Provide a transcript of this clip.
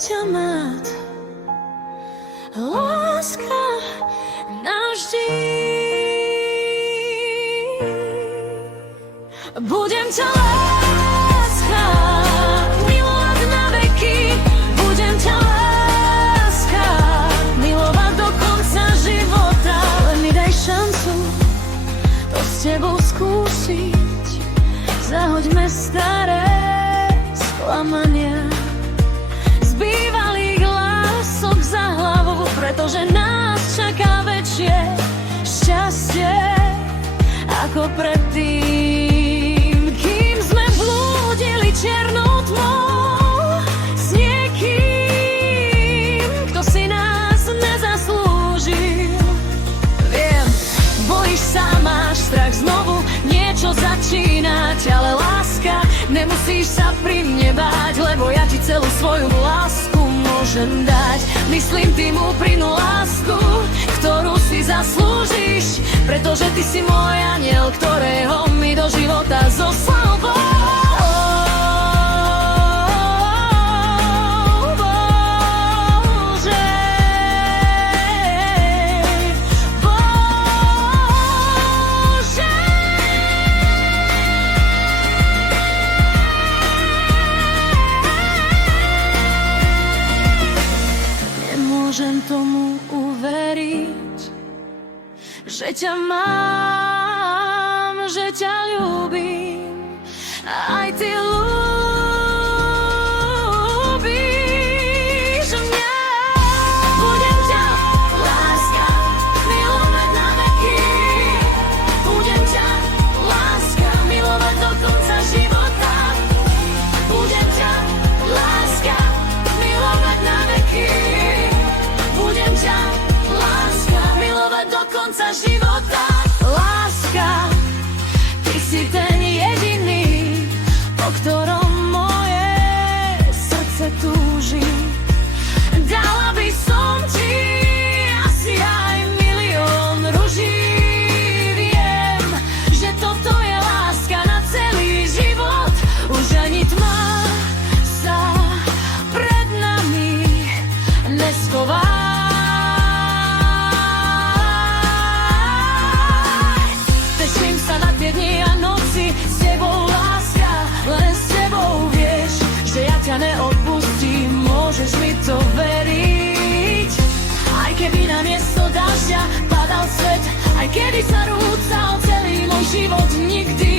ťa mať, láska navždy. Budem ťa, láska, milovať na veky. Budem ťa, láska, milovať do konca života. Len mi daj šancu to s tebou skúsiť. Zahoďme staré sklamania z bývalých lások za hlavu, pretože nás čaká väčšie šťastie ako predtým, kým sme blúdili čiernou tmou s niekým, kto si nás nezaslúžil. Viem, bojíš sa, máš strach znovu niečo začínať, ale láska, nemusíš sa pri mne báť, lebo ja ti celú svoju lásku môžem dať. Myslím tým úprimnú lásku, ktorú si zaslúžiš, pretože ty si môj anjel, ktorého mi do života zoslal Bože. Bože. Nemôžem tomu uveriť, že ťa mám, že ťa ľúbim, aj ty ľúbiš mňa. Budem ťa, láska, milovať na veky. Budem ťa, láska, milovať do konca života. Budem ťa, láska, milovať na veky. Budem ťa, láska, milovať do konca života. Láska, ty si ten jediný, po ktorom moje srdce túži. Dala by som ti asi aj milión ruží. Viem, že toto je láska na celý život. Už ani tma sa pred nami neschová. Dni a noci s tebou, láska, len s tebou vieš, že ja ťa neodpustím, môžeš mi to veriť. Aj keby namiesto dažďa padal svet, aj keby sa rúcal celý môj život, nikdy